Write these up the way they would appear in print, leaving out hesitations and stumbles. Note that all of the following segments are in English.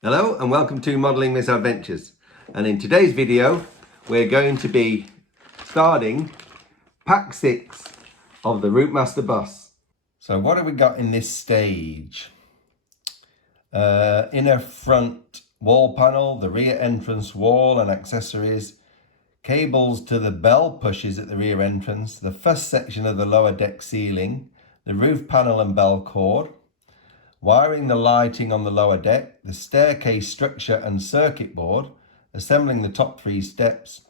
Hello and welcome to Modelling Misadventures, and in today's video we're going to be starting pack 6 of the Routemaster bus. So what have we got in this stage? Inner front wall panel, the rear entrance wall and accessories, cables to the bell pushes at the rear entrance, the first section of the lower deck ceiling, the roof panel and bell cord, wiring the lighting on the lower deck, the staircase structure and circuit board, assembling the top 3 steps,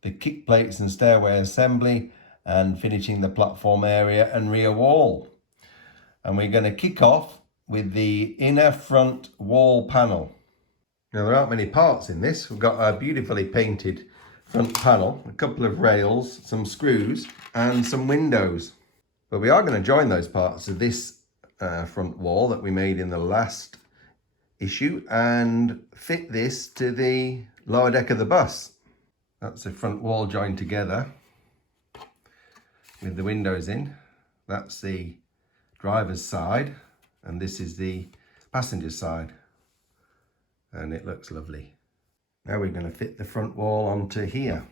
the kick plates and stairway assembly, and finishing the platform area and rear wall. And we're going to kick off with the inner front wall panel. Now there aren't many parts in this. We've got a beautifully painted front panel, a couple of rails, some screws and some windows. But we are going to join those parts to this front wall that we made in the last issue and fit this to the lower deck of the bus. That's the front wall joined together with the windows in. That's the driver's side and this is the passenger side, and it looks lovely. Now we're going to fit the front wall onto here.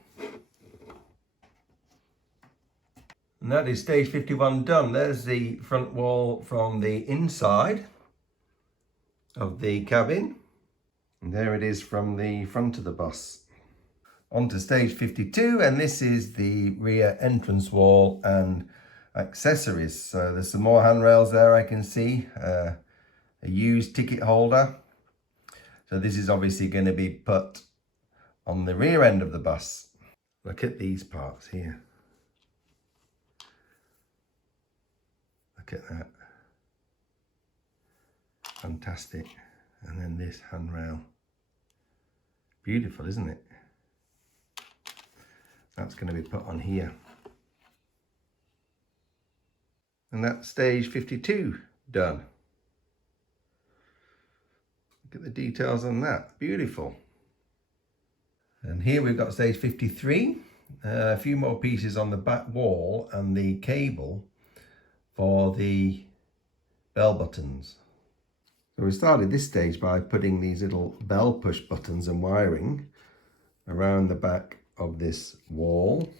And that is stage 51 done. There's the front wall from the inside of the cabin. And there it is from the front of the bus. On to stage 52, and this is the rear entrance wall and accessories. So there's some more handrails there I can see, a used ticket holder. So this is obviously going to be put on the rear end of the bus. Look at these parts here. Look at that. Fantastic. And then this handrail. Beautiful, isn't it? That's going to be put on here. And that's stage 52 done. Look at the details on that. Beautiful. And here we've got stage 53. A few more pieces on the back wall and the cable for the bell buttons. So we started this stage by putting these little bell push buttons and wiring around the back of this wall.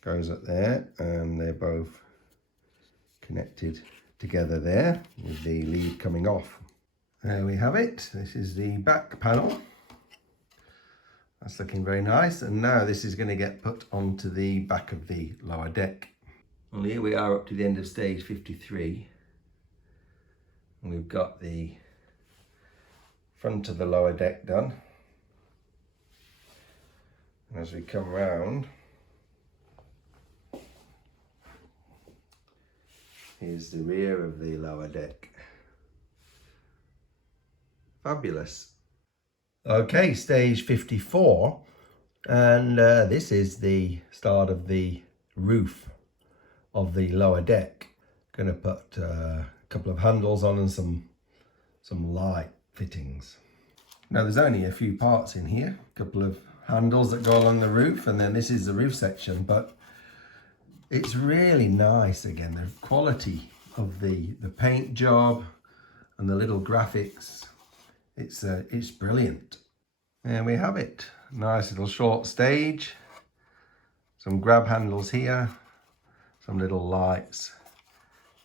Goes up there and they're both connected together there with the lead coming off. There we have it. This is the back panel. That's looking very nice, and now this is going to get put onto the back of the lower deck. Well, here we are up to the end of stage 53. And we've got the front of the lower deck done. And as we come round, here's the rear of the lower deck. Fabulous. Okay, stage 54. And this is the start of the roof of the lower deck. Going to put a couple of handles on and some light fittings. Now there's only a few parts in here, a couple of handles that go along the roof, and then this is the roof section, but it's really nice. Again, the quality of the paint job and the little graphics, it's brilliant. And we have it. Nice little short stage, some grab handles here, some little lights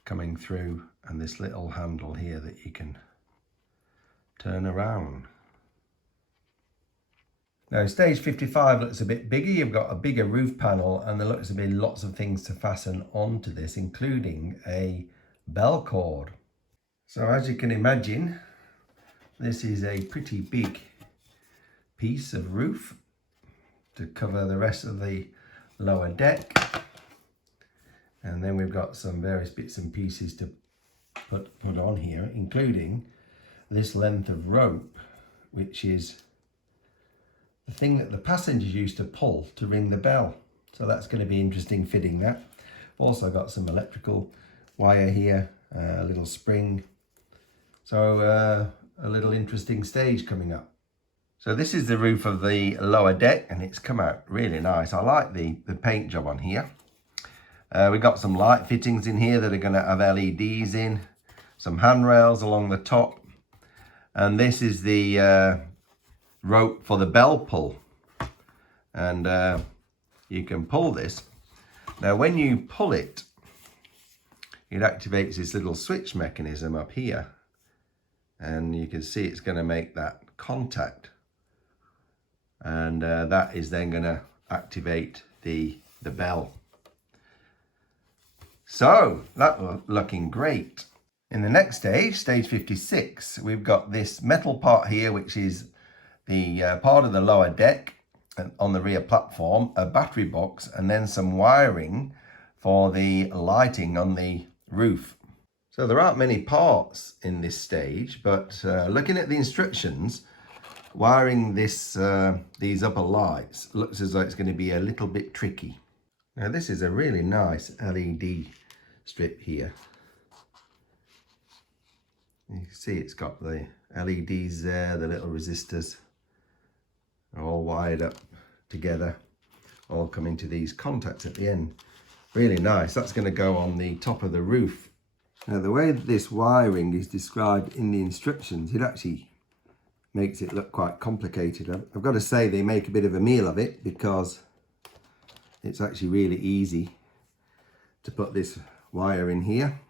coming through, and this little handle here that you can turn around. Now stage 55 looks a bit bigger. You've got a bigger roof panel and there looks to be lots of things to fasten onto this, including a bell cord. So as you can imagine, this is a pretty big piece of roof to cover the rest of the lower deck. And then we've got some various bits and pieces to put on here, including this length of rope, which is the thing that the passengers used to pull to ring the bell. So that's going to be interesting fitting that. Also got some electrical wire here, a little spring. So a little interesting stage coming up. So this is the roof of the lower deck and it's come out really nice. I like the paint job on here. We've got some light fittings in here that are going to have LEDs in, some handrails along the top, And this is the rope for the bell pull. And you can pull this. Now when you pull it, it activates this little switch mechanism up here. And you can see it's going to make that contact. And that is then going to activate the bell. So that's looking great. In the next stage, stage 56, we've got this metal part here, which is the part of the lower deck on the rear platform, a battery box, and then some wiring for the lighting on the roof. So there aren't many parts in this stage, but looking at the instructions, wiring these upper lights looks as though it's going to be a little bit tricky. Now this is a really nice LED strip here. You can see it's got the LEDs there, the little resistors are all wired up together, all coming to these contacts at the end. Really nice. That's going to go on the top of the roof. Now the way that this wiring is described in the instructions, it actually makes it look quite complicated. I've got to say they make a bit of a meal of it, because it's actually really easy to put this wire in here.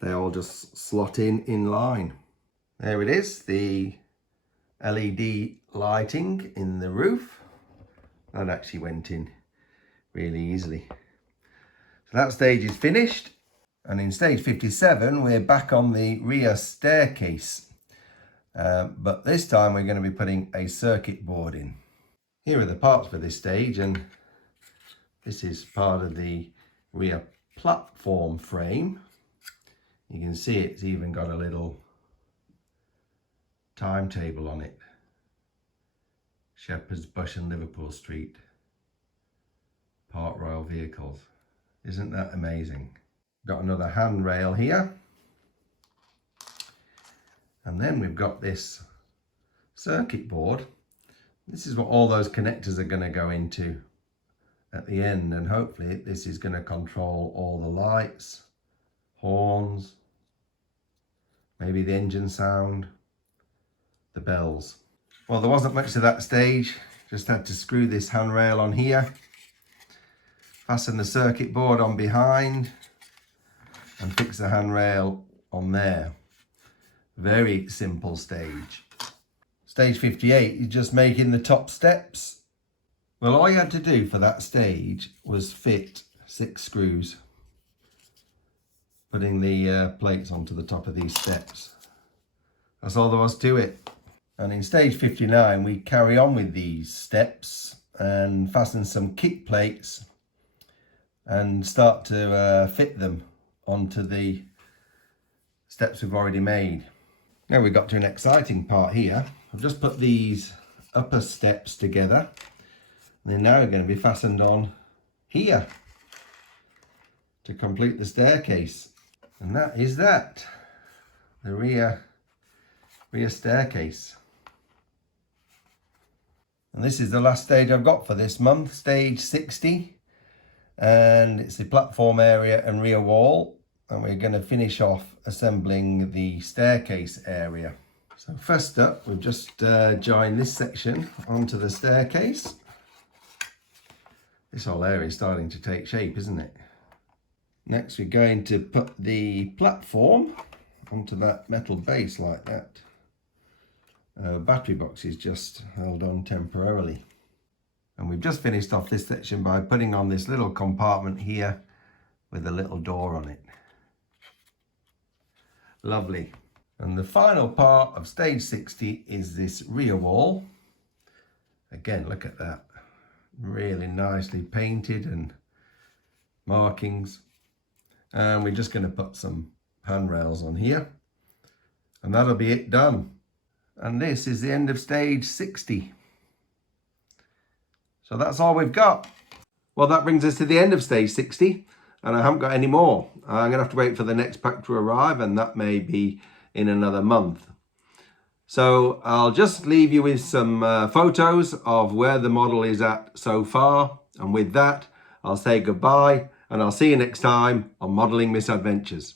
They all just slot in line. There it is, the LED lighting in the roof. That actually went in really easily. So that stage is finished. And in stage 57, we're back on the rear staircase. But this time we're going to be putting a circuit board in. Here are the parts for this stage, and this is part of the rear platform frame. You can see it's even got a little timetable on it. Shepherd's Bush and Liverpool Street. Park Royal Vehicles. Isn't that amazing? Got another handrail here. And then we've got this circuit board. This is what all those connectors are going to go into at the end, and hopefully this is going to control all the lights, horns, maybe the engine sound, the bells. Well, there wasn't much to that stage. Just had to screw this handrail on here, fasten the circuit board on behind, and fix the handrail on there. Very simple stage. Stage 58 is just making the top steps. Well, all you had to do for that stage was fit 6 screws, putting the plates onto the top of these steps. That's all there was to it. And in stage 59, we carry on with these steps and fasten some kick plates and start to fit them onto the steps we've already made. Now we've got to an exciting part here. I've just put these upper steps together. They're now going to be fastened on here to complete the staircase. And that is that. The rear staircase. And this is the last stage I've got for this month, stage 60. And it's the platform area and rear wall. And we're going to finish off assembling the staircase area. So first up, we've just joined this section onto the staircase. This whole area is starting to take shape, isn't it? Next, we're going to put the platform onto that metal base like that. Battery box is just held on temporarily. And we've just finished off this section by putting on this little compartment here with a little door on it. Lovely. And the final part of stage 60 is this rear wall. Again, look at that. Really nicely painted and markings. And we're just going to put some handrails on here. And that'll be it done. And this is the end of stage 60. So that's all we've got. Well, that brings us to the end of stage 60. And I haven't got any more. I'm going to have to wait for the next pack to arrive, and that may be in another month. So I'll just leave you with some photos of where the model is at so far. And with that, I'll say goodbye, and I'll see you next time on Modelling Misadventures.